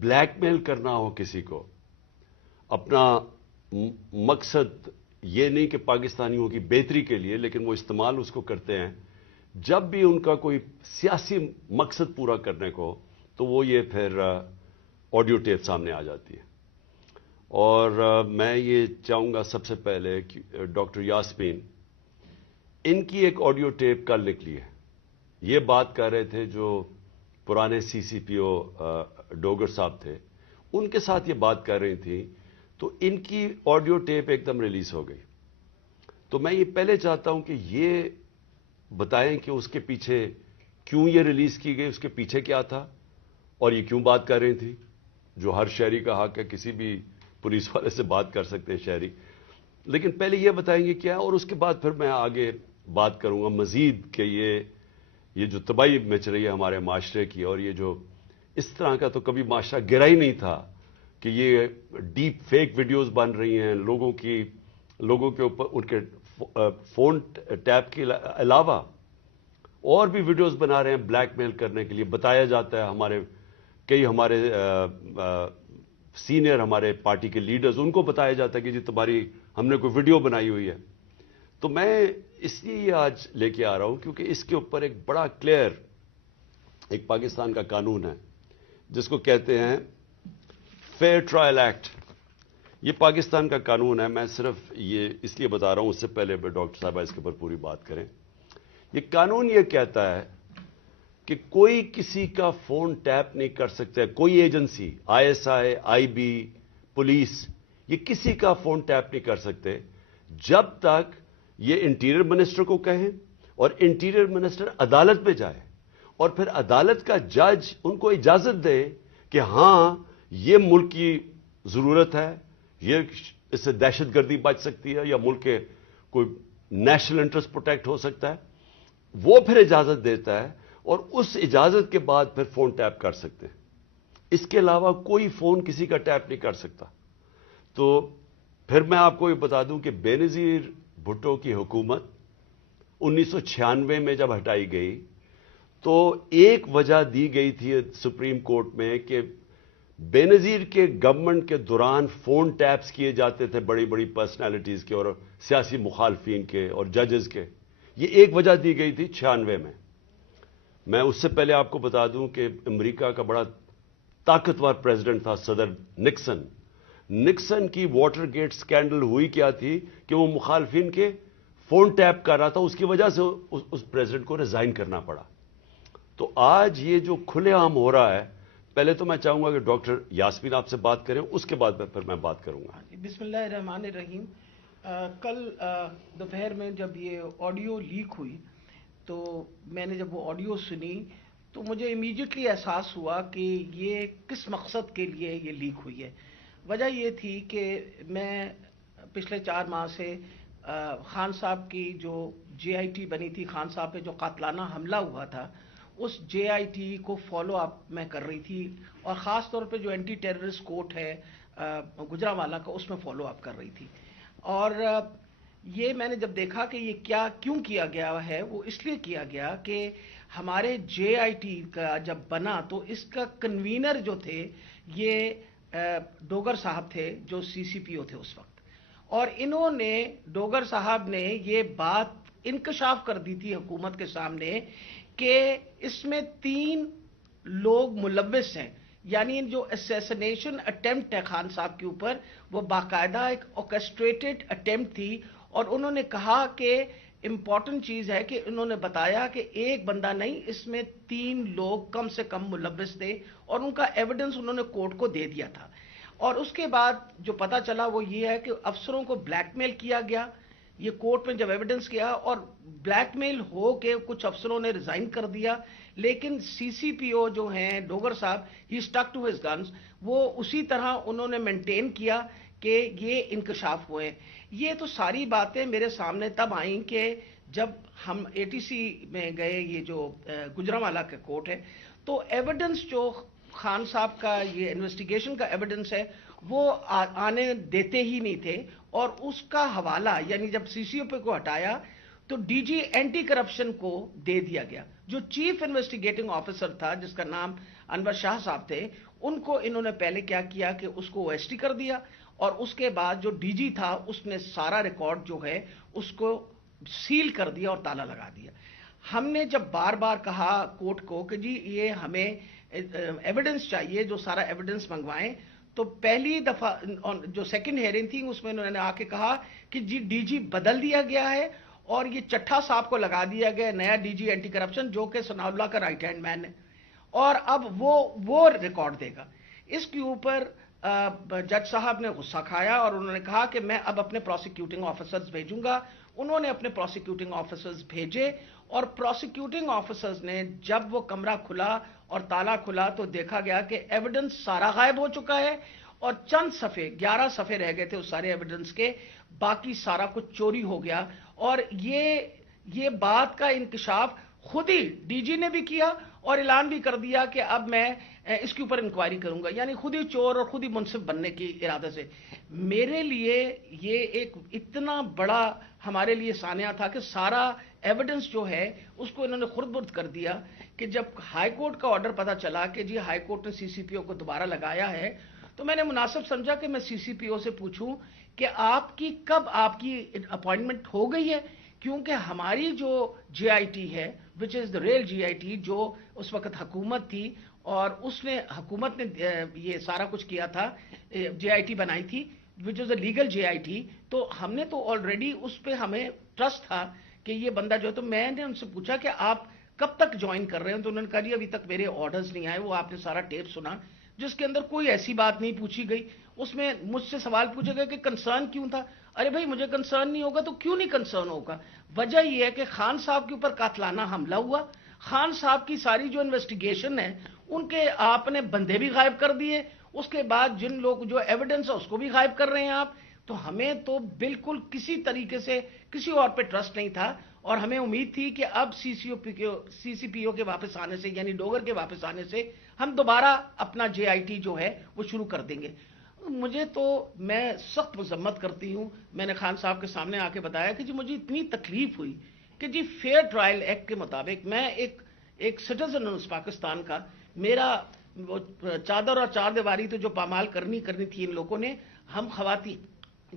Black میل کرنا ہو کسی کو، اپنا مقصد یہ نہیں کہ پاکستانیوں کی بہتری کے لیے، لیکن وہ استعمال اس کو کرتے ہیں جب بھی ان کا کوئی سیاسی مقصد پورا کرنے کو، تو وہ یہ پھر آڈیو ٹیپ سامنے آ جاتی ہے۔ اور میں یہ چاہوں گا سب سے پہلے کہ ڈاکٹر یاسمین، ان کی ایک آڈیو ٹیپ کل نکلی ہے، یہ بات کر رہے تھے جو پرانے سی سی پی او ڈوگر صاحب تھے، ان کے ساتھ یہ بات کر رہی تھیں، تو ان کی آڈیو ٹیپ ایک دم ریلیز ہو گئی۔ تو میں یہ پہلے چاہتا ہوں کہ یہ بتائیں کہ اس کے پیچھے کیوں یہ ریلیز کی گئی، اس کے پیچھے کیا تھا، اور یہ کیوں بات کر رہی تھی، جو ہر شہری کا حق ہے، کسی بھی پولیس والے سے بات کر سکتے ہیں شہری، لیکن پہلے یہ بتائیں گے کیا، اور اس کے بعد پھر میں آگے بات کروں گا مزید کہ یہ جو تباہی مچ رہی ہے ہمارے معاشرے کی، اور یہ جو اس طرح کا تو کبھی معاشرہ گرا ہی نہیں تھا کہ یہ ڈیپ فیک ویڈیوز بن رہی ہیں لوگوں کے اوپر، ان کے فون ٹیپ کے علاوہ اور بھی ویڈیوز بنا رہے ہیں بلیک میل کرنے کے لیے۔ بتایا جاتا ہے کئی ہمارے سینئر ہمارے پارٹی کے لیڈرز، ان کو بتایا جاتا ہے کہ جی تمہاری ہم نے کوئی ویڈیو بنائی ہوئی ہے۔ تو میں اس لیے یہ آج لے کے آ رہا ہوں کیونکہ اس کے اوپر ایک بڑا کلیئر ایک پاکستان کا قانون ہے جس کو کہتے ہیں فیئر ٹرائل ایکٹ۔ یہ پاکستان کا قانون ہے، میں صرف یہ اس لیے بتا رہا ہوں، اس سے پہلے ڈاکٹر صاحبہ اس کے اوپر پوری بات کریں۔ یہ قانون یہ کہتا ہے کہ کوئی کسی کا فون ٹیپ نہیں کر سکتا، کوئی agency, I S I, I B, police, یہ کسی کا فون ٹیپ نہیں کر سکتے جب تک یہ انٹیریئر منسٹر کو کہیں اور انٹیریئر منسٹر عدالت میں جائے اور پھر عدالت کا جج ان کو اجازت دے کہ ہاں یہ ملک کی ضرورت ہے، یہ اس سے دہشت گردی بچ سکتی ہے یا ملک کے کوئی نیشنل انٹرسٹ پروٹیکٹ ہو سکتا ہے، وہ پھر اجازت دیتا ہے اور اس اجازت کے بعد پھر فون ٹیپ کر سکتے ہیں۔ اس کے علاوہ کوئی فون کسی کا ٹیپ نہیں کر سکتا۔ تو پھر میں آپ کو یہ بتا دوں کہ بے نظیر بھٹو کی حکومت 1996 میں جب ہٹائی گئی تو ایک وجہ دی گئی تھی سپریم کورٹ میں کہ بے نظیر کے گورنمنٹ کے دوران فون ٹیپس کیے جاتے تھے بڑی بڑی پرسنالٹیز کے اور سیاسی مخالفین کے اور ججز کے، یہ ایک وجہ دی گئی تھی 96 میں۔ میں اس سے پہلے آپ کو بتا دوں کہ امریکہ کا بڑا طاقتور پریزیڈنٹ تھا صدر نکسن کی واٹر گیٹ سکینڈل ہوئی کیا تھی کہ وہ مخالفین کے فون ٹیپ کر رہا تھا، اس کی وجہ سے اس پریزیڈنٹ کو ریزائن کرنا پڑا۔ تو آج یہ جو کھلے عام ہو رہا ہے، پہلے تو میں چاہوں گا کہ ڈاکٹر یاسمین آپ سے بات کریں، اس کے بعد پھر میں بات کروں گا۔ بسم اللہ الرحمن الرحیم۔ کل دوپہر میں جب یہ آڈیو لیک ہوئی تو میں نے جب وہ آڈیو سنی تو مجھے امیڈیٹلی احساس ہوا کہ یہ کس مقصد کے لیے یہ لیک ہوئی ہے۔ وجہ یہ تھی کہ میں پچھلے 4 ماہ سے خان صاحب کی جو جے آئی ٹی بنی تھی، خان صاحب پہ جو قاتلانہ حملہ ہوا تھا، اس جے آئی ٹی کو فالو اپ میں کر رہی تھی، اور خاص طور پہ جو اینٹی ٹیررسٹ کورٹ ہے گجرانوالہ کا، اس میں فالو اپ کر رہی تھی۔ اور یہ میں نے جب دیکھا کہ یہ کیوں کیا گیا ہے، وہ اس لیے کیا گیا کہ ہمارے جے آئی ٹی کا جب بنا تو اس کا کنوینر جو تھے یہ ڈوگر صاحب تھے جو سی سی پی او تھے اس وقت، اور انہوں نے ڈوگر صاحب نے یہ بات انکشاف کر دی تھی حکومت کے سامنے کہ اس میں 3 لوگ ملوث ہیں، یعنی جو اسیسنیشن اٹیمپٹ ہے خان صاحب کے اوپر، وہ باقاعدہ ایک آرکیسٹریٹڈ اٹیمپٹ تھی۔ اور انہوں نے کہا کہ امپورٹنٹ چیز ہے کہ انہوں نے بتایا کہ ایک بندہ نہیں، اس میں 3 لوگ کم سے کم ملوث تھے، اور ان کا ایویڈنس انہوں نے کورٹ کو دے دیا تھا۔ اور اس کے بعد جو پتا چلا وہ یہ ہے کہ افسروں کو بلیک میل کیا گیا، یہ کورٹ میں جب ایویڈنس کیا، اور بلیک میل ہو کے کچھ افسروں نے ریزائن کر دیا، لیکن سی سی پی او جو ہیں ڈوگر صاحب، ہی اسٹک ٹو ہز گنز، وہ اسی طرح انہوں نے مینٹین کیا کہ یہ انکشاف ہوئے۔ یہ تو ساری باتیں میرے سامنے تب آئیں کہ جب ہم اے ٹی سی میں گئے، یہ جو گجرانوالہ کا کورٹ ہے، تو ایویڈنس جو خان صاحب کا یہ انویسٹیگیشن کا ایویڈنس ہے وہ آنے دیتے ہی نہیں تھے، اور اس کا حوالہ یعنی جب سی سی او پی کو ہٹایا تو ڈی جی اینٹی کرپشن کو دے دیا گیا، جو چیف انویسٹیگیٹنگ آفیسر تھا جس کا نام انور شاہ صاحب تھے، ان کو انہوں نے پہلے کیا کیا کہ اس کو OST کر دیا, اور اس کے بعد جو DG تھا اس نے سارا ریکارڈ جو ہے اس کو سیل کر دیا اور تالا لگا دیا. ہم نے جب بار بار کہا کورٹ کو کہ جی یہ ہمیں ایویڈنس چاہیے, جو سارا ایویڈنس منگوائیں, تو پہلی دفعہ جو سیکنڈ ہیئرنگ تھی اس میں انہوں نے آ کے کہا کہ جی DG بدل دیا گیا ہے اور یہ چٹھا صاحب کو لگا دیا گیا نیا DG اینٹی کرپشن, جو کہ ثناء اللہ کا رائٹ ہینڈ مین ہے, اور اب وہ ریکارڈ دے گا. اس کے اوپر جج صاحب نے غصہ کھایا اور انہوں نے کہا کہ میں اب اپنے پروسیکیوٹنگ آفیسرز بھیجوں گا. انہوں نے اپنے پروسیکیوٹنگ آفیسرز بھیجے, اور پروسیکیوٹنگ آفیسرز نے جب وہ کمرہ کھلا اور تالا کھلا تو دیکھا گیا کہ ایویڈنس سارا غائب ہو چکا ہے, اور چند صفحے 11 صفحے رہ گئے تھے اس سارے ایویڈنس کے, باقی سارا کچھ چوری ہو گیا. اور یہ بات کا انکشاف خود ہی DG نے بھی کیا اور اعلان بھی کر دیا کہ اب میں اس کے اوپر انکوائری کروں گا, یعنی خود ہی چور اور خود ہی منصف بننے کی ارادے سے. میرے لیے یہ ایک اتنا بڑا ہمارے لیے سانحہ تھا کہ سارا ایویڈنس جو ہے اس کو انہوں نے خرد برد کر دیا, کہ جب ہائی کورٹ کا آرڈر پتا چلا کہ جی ہائی کورٹ نے CCPO کو دوبارہ لگایا ہے, تو میں نے مناسب سمجھا کہ میں CCPO سے پوچھوں کہ کب آپ کی اپوائنٹمنٹ ہو گئی ہے, کیونکہ ہماری جو GIT ہے وچ از دا ریل GIT, جو اس وقت حکومت تھی اور حکومت نے یہ سارا کچھ کیا تھا, GIT بنائی تھی وچ از اے لیگل GIT, تو ہم نے تو آلریڈی اس پہ ہمیں ٹرسٹ تھا کہ یہ بندہ جو ہے. تو میں نے ان سے پوچھا کہ آپ کب تک جوائن کر رہے ہیں, تو انہوں نے کہا جی ابھی تک میرے آرڈرز نہیں آئے. وہ آپ نے سارا ٹیپ سنا جس کے اندر کوئی ایسی بات نہیں پوچھی گئی, اس میں مجھ سے سوال پوچھے گئے کہ کنسرن کیوں تھا. ارے بھائی مجھے کنسرن نہیں ہوگا تو کیوں نہیں کنسرن ہوگا؟ وجہ یہ ہے کہ خان صاحب کے اوپر قاتلانہ حملہ ہوا, خان صاحب کی ساری جو انویسٹیگیشن ہے ان کے آپ نے بندے بھی غائب کر دیے, اس کے بعد جن لوگ جو ایویڈنس ہے اس کو بھی غائب کر رہے ہیں آپ. تو ہمیں تو بالکل کسی طریقے سے کسی اور پہ ٹرسٹ نہیں تھا, اور ہمیں امید تھی کہ اب CCPO کے واپس آنے سے, یعنی ڈوگر کے واپس آنے سے ہم دوبارہ اپنا JIT جو ہے وہ شروع کر دیں گے. میں سخت مذمت کرتی ہوں. میں نے خان صاحب کے سامنے آ کے بتایا کہ جی مجھے اتنی تکلیف ہوئی کہ جی فیئر ٹرائل ایکٹ کے مطابق میں ایک سٹیزن ہوں اس پاکستان کا, میرا وہ چادر اور چار دیواری تو جو پامال کرنی تھی ان لوگوں نے, ہم خواتین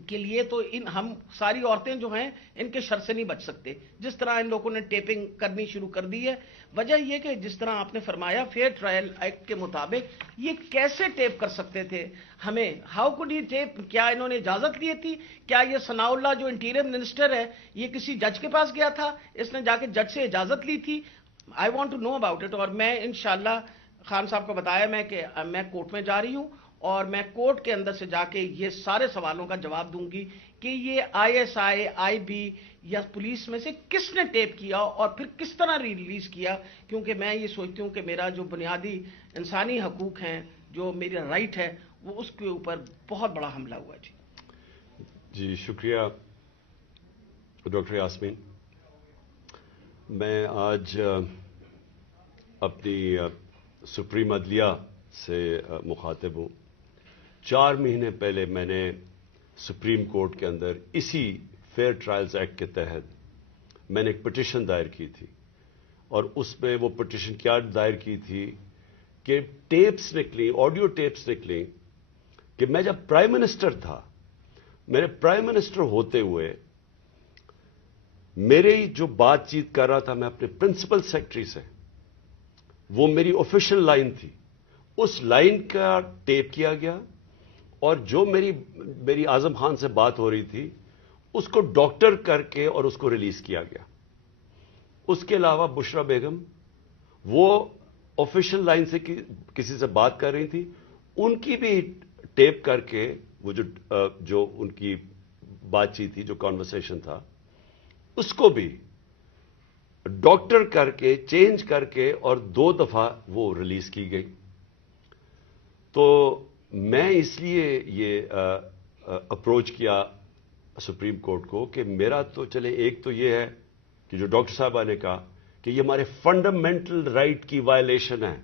کے لیے تو ہم ساری عورتیں جو ہیں ان کے شر سے نہیں بچ سکتے. جس طرح ان لوگوں نے ٹیپنگ کرنی شروع کر دی ہے, وجہ یہ کہ جس طرح آپ نے فرمایا فیئر ٹرائل ایکٹ کے مطابق یہ کیسے ٹیپ کر سکتے تھے ہمیں, ہاؤ کوڈ ہی ٹیپ, کیا انہوں نے اجازت لی تھی؟ کیا یہ ثناء اللہ جو انٹیریئر منسٹر ہے یہ کسی جج کے پاس گیا تھا, اس نے جا کے جج سے اجازت لی تھی؟ I want to know about it. اور میں انشاءاللہ خان صاحب کو بتایا کہ میں کورٹ میں جا رہی ہوں اور میں کورٹ کے اندر سے جا کے یہ سارے سوالوں کا جواب دوں گی کہ یہ ISI, IB یا پولیس میں سے کس نے ٹیپ کیا اور پھر کس طرح ریلیز کیا, کیونکہ میں یہ سوچتی ہوں کہ میرا جو بنیادی انسانی حقوق ہیں, جو میرا رائٹ ہے, وہ اس کے اوپر بہت بڑا حملہ ہوا. جی شکریہ ڈاکٹر یاسمین. میں آج اپنی سپریم عدلیہ سے مخاطب ہوں. 4 مہینے پہلے میں نے سپریم کورٹ کے اندر اسی فیئر ٹرائلز ایکٹ کے تحت میں نے ایک پٹیشن دائر کی تھی, اور اس میں وہ پٹیشن کیا دائر کی تھی کہ ٹیپس نکلی, آڈیو ٹیپس نکلی کہ میں جب پرائم منسٹر تھا, میرے پرائم منسٹر ہوتے ہوئے میرے جو بات چیت کر رہا تھا میں اپنے پرنسپل سیکرٹری سے, وہ میری آفیشیل لائن تھی, اس لائن کا ٹیپ کیا گیا, اور جو میری اعظم خان سے بات ہو رہی تھی اس کو ڈاکٹر کر کے اور اس کو ریلیز کیا گیا. اس کے علاوہ بشرا بیگم وہ آفیشیل لائن سے کسی سے بات کر رہی تھی, ان کی بھی ٹیپ کر کے وہ جو ان کی بات چیت تھی, جو کانورسیشن تھا, اس کو بھی ڈاکٹر کر کے چینج کر کے اور 2 دفعہ وہ ریلیز کی گئی. تو میں اس لیے یہ اپروچ کیا سپریم کورٹ کو کہ میرا تو چلے, ایک تو یہ ہے کہ جو ڈاکٹر صاحبہ نے کہا کہ یہ ہمارے فنڈامنٹل رائٹ کی وائلیشن ہے.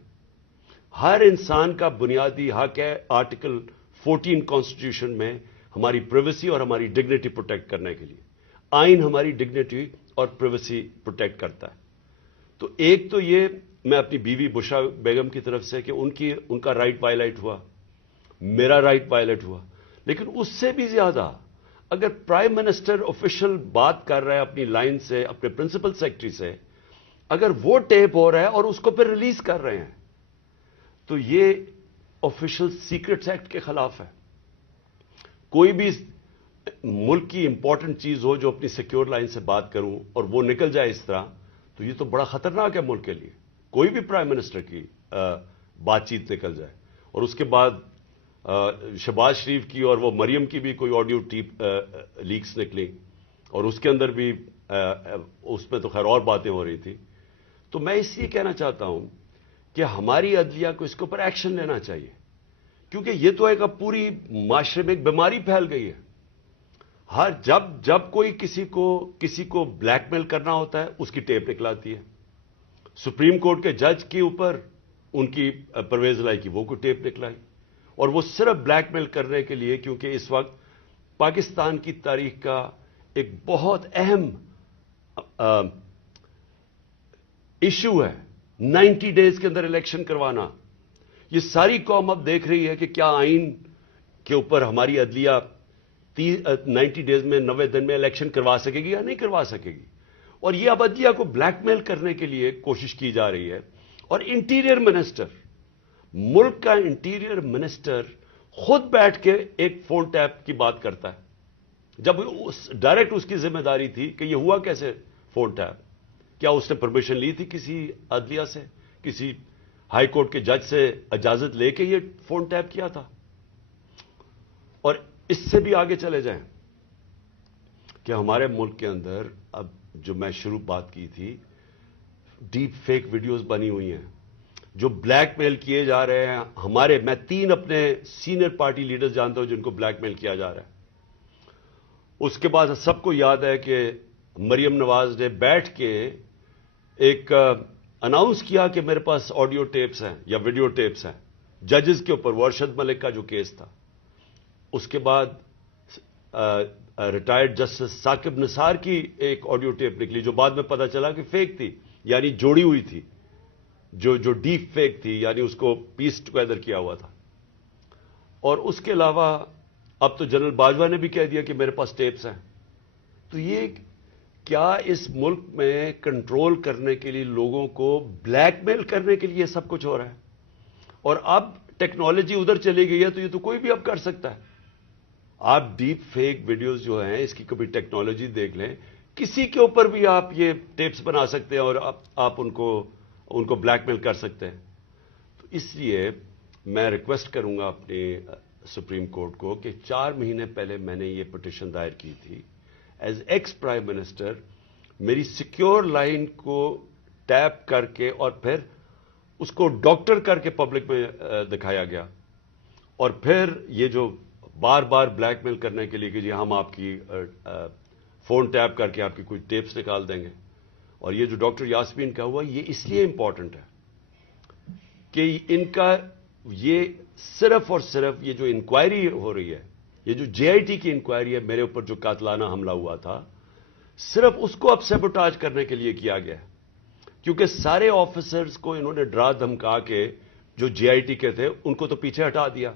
ہر انسان کا بنیادی حق ہے آرٹیکل 14 کانسٹیٹیوشن میں ہماری پریویسی اور ہماری ڈگنیٹی پروٹیکٹ کرنے کے لیے. آئین ہماری ڈگنیٹی اور پریویسی پروٹیکٹ کرتا ہے. تو ایک تو یہ میں اپنی بیوی بشرا بیگم کی طرف سے کہ ان کا رائٹ وائلیٹ ہوا, میرا رائٹ وائلیٹ ہوا. لیکن اس سے بھی زیادہ اگر پرائم منسٹر آفیشل بات کر رہا ہے اپنی لائن سے, اپنے پرنسپل سیکرٹری سے, اگر وہ ٹیپ ہو رہا ہے اور اس کو پھر ریلیز کر رہے ہیں, تو یہ آفیشل سیکرٹس ایکٹ کے خلاف ہے. کوئی بھی ملک کی امپورٹنٹ چیز ہو جو اپنی سیکیور لائن سے بات کروں اور وہ نکل جائے اس طرح, تو یہ تو بڑا خطرناک ہے ملک کے لیے. کوئی بھی پرائم منسٹر کی بات چیت نکل جائے, اور اس کے بعد شہباز شریف کی اور وہ مریم کی بھی کوئی آڈیو ٹیپ لیکس نکلی, اور اس کے اندر بھی اس میں تو خیر اور باتیں ہو رہی تھی. تو میں اس لیے کہنا چاہتا ہوں کہ ہماری عدلیہ کو اس کے اوپر ایکشن لینا چاہیے, کیونکہ یہ تو ایک اب پوری معاشرے میں ایک بیماری پھیل گئی ہے. ہر جب کوئی کسی کو بلیک میل کرنا ہوتا ہے اس کی ٹیپ نکلاتی ہے. سپریم کورٹ کے جج کے اوپر ان کی پرویز لائی کی وہ کوئی ٹیپ نکلائی, اور وہ صرف بلیک میل کرنے کے لیے, کیونکہ اس وقت پاکستان کی تاریخ کا ایک بہت اہم ایشو ہے 90 ڈیز کے اندر الیکشن کروانا. یہ ساری قوم اب دیکھ رہی ہے کہ کیا آئین کے اوپر ہماری عدلیہ 90 ڈیز میں 90 دن میں الیکشن کروا سکے گی یا نہیں کروا سکے گی. اور یہ اب عدلیہ کو بلیک میل کرنے کے لیے کوشش کی جا رہی ہے. اور انٹیریئر منسٹر, ملک کا انٹیریئر منسٹر خود بیٹھ کے ایک فون ٹیپ کی بات کرتا ہے, جب ڈائریکٹ اس کی ذمہ داری تھی کہ یہ ہوا کیسے فون ٹیپ. کیا اس نے پرمیشن لی تھی کسی عدلیہ سے, کسی ہائی کورٹ کے جج سے اجازت لے کے یہ فون ٹیپ کیا تھا؟ اور اس سے بھی آگے چلے جائیں کہ ہمارے ملک کے اندر اب جو میں شروع بات کی تھی, ڈیپ فیک ویڈیوز بنی ہوئی ہیں جو بلیک میل کیے جا رہے ہیں. میں 3 اپنے سینئر پارٹی لیڈرز جانتا ہوں جن کو بلیک میل کیا جا رہا ہے. اس کے بعد سب کو یاد ہے کہ مریم نواز نے بیٹھ کے ایک اناؤنس کیا کہ میرے پاس آڈیو ٹیپس ہیں یا ویڈیو ٹیپس ہیں ججز کے اوپر, وہ ارشد ملک کا جو کیس تھا. اس کے بعد ریٹائرڈ جسٹس ثاقب نثار کی ایک آڈیو ٹیپ نکلی جو بعد میں پتا چلا کہ فیک تھی, یعنی جوڑی ہوئی تھی, جو ڈیپ فیک تھی, یعنی اس کو پیس ٹوگیدر کیا ہوا تھا. اور اس کے علاوہ اب تو جنرل باجوہ نے بھی کہہ دیا کہ میرے پاس ٹیپس ہیں. تو یہ کیا اس ملک میں کنٹرول کرنے کے لیے, لوگوں کو بلیک میل کرنے کے لیے سب کچھ ہو رہا ہے؟ اور اب ٹیکنالوجی ادھر چلی گئی ہے تو یہ تو کوئی بھی اب کر سکتا ہے. آپ ڈیپ فیک ویڈیوز جو ہیں اس کی کبھی ٹیکنالوجی دیکھ لیں, کسی کے اوپر بھی آپ یہ ٹیپس بنا سکتے ہیں اور آپ ان کو بلیک میل کر سکتے ہیں. تو اس لیے میں ریکویسٹ کروں گا اپنے سپریم کورٹ کو کہ 4 مہینے پہلے میں نے یہ پٹیشن دائر کی تھی. ایز ایکس پرائم منسٹر میری سیکیور لائن کو ٹیپ کر کے اور پھر اس کو ڈاکٹر کر کے پبلک میں دکھایا گیا, اور پھر یہ جو بار بار بلیک میل کرنے کے لیے کہ جی ہم آپ کی فون ٹیپ کر کے آپ کی کوئی ٹیپس نکال دیں گے. اور یہ جو ڈاکٹر یاسمین کا ہوا یہ اس لیے امپورٹنٹ ہے کہ ان کا یہ صرف اور صرف یہ جو انکوائری ہو رہی ہے, یہ جو جے آئی ٹی کی انکوائری ہے میرے اوپر جو قاتلانہ حملہ ہوا تھا, صرف اس کو اب سیبوٹاج کرنے کے لیے کیا گیا ہے. کیونکہ سارے آفیسرز کو انہوں نے ڈرا دھمکا کے جو جے آئی ٹی کے تھے ان کو تو پیچھے ہٹا دیا.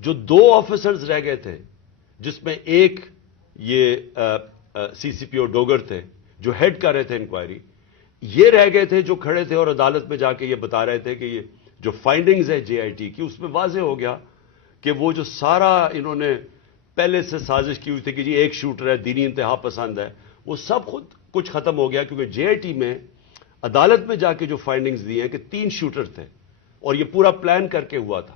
جو 2 آفیسرز رہ گئے تھے, جس میں ایک یہ سی سی پی او ڈوگر تھے جو ہیڈ کر رہے تھے انکوائری, یہ رہ گئے تھے جو کھڑے تھے اور عدالت میں جا کے یہ بتا رہے تھے کہ یہ جو فائنڈنگز ہے جے آئی ٹی کی, اس میں واضح ہو گیا کہ وہ جو سارا انہوں نے پہلے سے سازش کی ہوئی تھی کہ جی ایک شوٹر ہے, دینی انتہا پسند ہے, وہ سب خود کچھ ختم ہو گیا. کیونکہ جے آئی ٹی میں عدالت میں جا کے جو فائنڈنگز دی ہیں کہ 3 شوٹر تھے اور یہ پورا پلان کر کے ہوا تھا.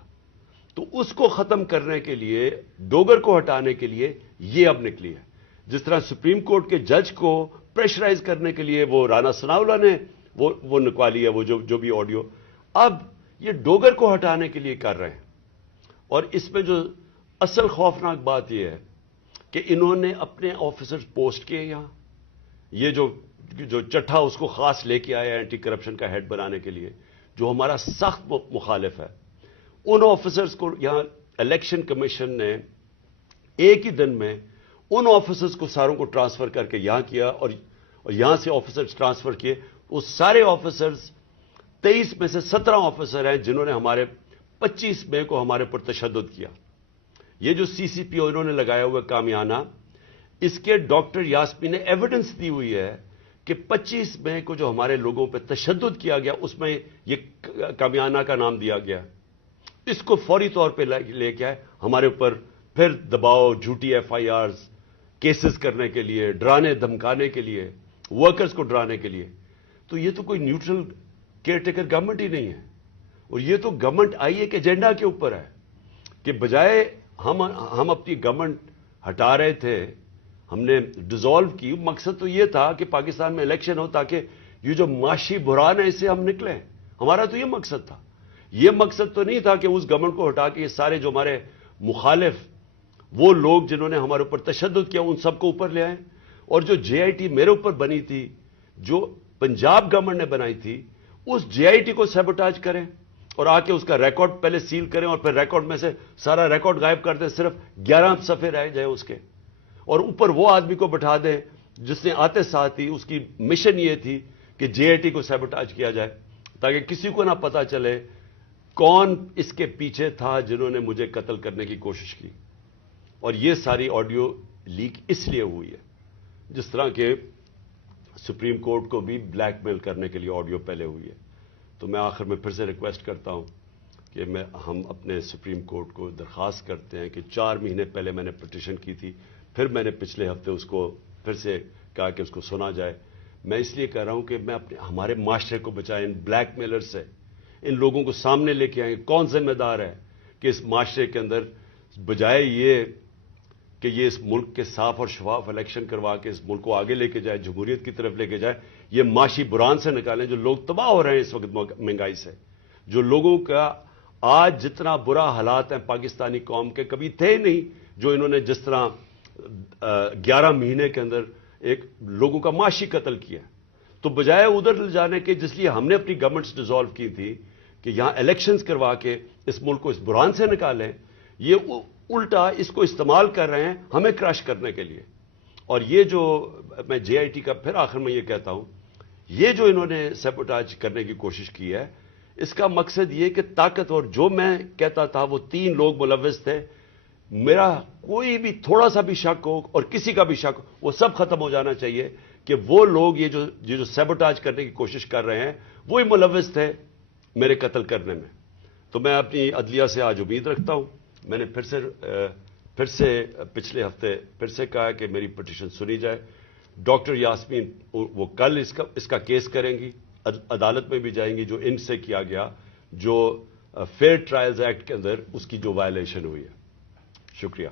تو اس کو ختم کرنے کے لیے, ڈوگر کو ہٹانے کے لیے یہ اب نکلی ہے. جس طرح سپریم کورٹ کے جج کو پریشرائز کرنے کے لیے وہ رانا ثناءاللہ نے وہ نکوالی ہے, وہ جو بھی آڈیو, اب یہ ڈوگر کو ہٹانے کے لیے کر رہے ہیں. اور اس میں جو اصل خوفناک بات یہ ہے کہ انہوں نے اپنے آفیسر پوسٹ کیے یہاں, یہ جو چٹھا اس کو خاص لے کے آیا اینٹی کرپشن کا ہیڈ بنانے کے لیے, جو ہمارا سخت مخالف ہے. ان آفیسرز کو یہاں الیکشن کمیشن نے ایک ہی دن میں ان آفیسرز کو ساروں کو ٹرانسفر کر کے یہاں کیا, اور یہاں سے آفیسرز ٹرانسفر کیے وہ سارے آفیسرز 23 میں سے 17 آفیسر ہیں جنہوں نے ہمارے 25 مئی کو ہمارے پر تشدد کیا. یہ جو سی سی پی او انہوں نے لگایا ہوا کامیانہ، اس کے ڈاکٹر یاسمین نے ایویڈنس دی ہوئی ہے کہ 25 مئی کو جو ہمارے لوگوں پہ تشدد کیا گیا اس میں یہ کامیانہ کا نام دیا گیا. اس کو فوری طور پہ لے کے آئے ہمارے اوپر پھر دباؤ، جھوٹی ایف آئی آرز کیسز کرنے کے لیے، ڈرانے دھمکانے کے لیے، ورکرز کو ڈرانے کے لیے. تو یہ تو کوئی نیوٹرل کیئر ٹیکر گورنمنٹ ہی نہیں ہے. اور یہ تو گورنمنٹ آئی ایک ایجنڈا کے اوپر ہے کہ بجائے ہم اپنی گورنمنٹ ہٹا رہے تھے، ہم نے ڈیزالو کی. مقصد تو یہ تھا کہ پاکستان میں الیکشن ہو تاکہ یہ جو معاشی بحران ہے اس سے ہم نکلیں. ہمارا تو یہ مقصد تھا. یہ مقصد تو نہیں تھا کہ اس گورنمنٹ کو ہٹا کے یہ سارے جو ہمارے مخالف وہ لوگ جنہوں نے ہمارے اوپر تشدد کیا ان سب کو اوپر لے آئیں. اور جو جے آئی ٹی میرے اوپر بنی تھی، جو پنجاب گورنمنٹ نے بنائی تھی، اس جے آئی ٹی کو سیبوٹاج کریں اور آ کے اس کا ریکارڈ پہلے سیل کریں اور پھر ریکارڈ میں سے سارا ریکارڈ غائب کر دیں، صرف 11 صفحے رہ جائیں اس کے، اور اوپر وہ آدمی کو بٹھا دیں جس نے آتے ساتھ ہی اس کی مشن یہ تھی کہ جے آئی ٹی کو سیبوٹاج کیا جائے تاکہ کسی کو نہ پتا چلے کون اس کے پیچھے تھا جنہوں نے مجھے قتل کرنے کی کوشش کی. اور یہ ساری آڈیو لیک اس لیے ہوئی ہے، جس طرح کہ سپریم کورٹ کو بھی بلیک میل کرنے کے لیے آڈیو پہلے ہوئی ہے. تو میں آخر میں پھر سے ریکویسٹ کرتا ہوں کہ ہم اپنے سپریم کورٹ کو درخواست کرتے ہیں کہ 4 مہینے پہلے میں نے پٹیشن کی تھی، پھر میں نے پچھلے ہفتے اس کو پھر سے کہا کہ اس کو سنا جائے. میں اس لیے کہہ رہا ہوں کہ میں ہمارے معاشرے کو بچائیں ان بلیک میلر سے، ان لوگوں کو سامنے لے کے آئیں. کون ذمہ دار ہے کہ اس معاشرے کے اندر بجائے یہ کہ یہ اس ملک کے صاف اور شفاف الیکشن کروا کے اس ملک کو آگے لے کے جائے، جمہوریت کی طرف لے کے جائے، یہ معاشی بحران سے نکالیں. جو لوگ تباہ ہو رہے ہیں اس وقت مہنگائی سے، جو لوگوں کا آج جتنا برا حالات ہیں پاکستانی قوم کے کبھی تھے نہیں، جو انہوں نے جس طرح 11 مہینے کے اندر ایک لوگوں کا معاشی قتل کیا. تو بجائے ادھر لے جانے کے جس لیے ہم نے اپنی گورنمنٹس ڈیزالو کی تھی کہ یہاں الیکشنز کروا کے اس ملک کو اس بحران سے نکالیں، یہ الٹا اس کو استعمال کر رہے ہیں ہمیں کراش کرنے کے لیے. اور یہ جو میں جے آئی ٹی کا پھر آخر میں یہ کہتا ہوں، یہ جو انہوں نے سیبوٹاج کرنے کی کوشش کی ہے، اس کا مقصد یہ کہ طاقتور، جو میں کہتا تھا وہ 3 لوگ ملوث تھے، میرا کوئی بھی تھوڑا سا بھی شک ہو اور کسی کا بھی شک ہو وہ سب ختم ہو جانا چاہیے کہ وہ لوگ یہ جو سیبوٹاج کرنے کی کوشش کر رہے ہیں وہی ملوث تھے میرے قتل کرنے میں. تو میں اپنی عدلیہ سے آج امید رکھتا ہوں. میں نے پھر سے پچھلے ہفتے پھر سے کہا کہ میری پٹیشن سنی جائے. ڈاکٹر یاسمین وہ کل اس کا کیس کریں گی، عدالت میں بھی جائیں گی جو ان سے کیا گیا، جو فیئر ٹرائلز ایکٹ کے اندر اس کی جو وائلیشن ہوئی ہے. شکریہ.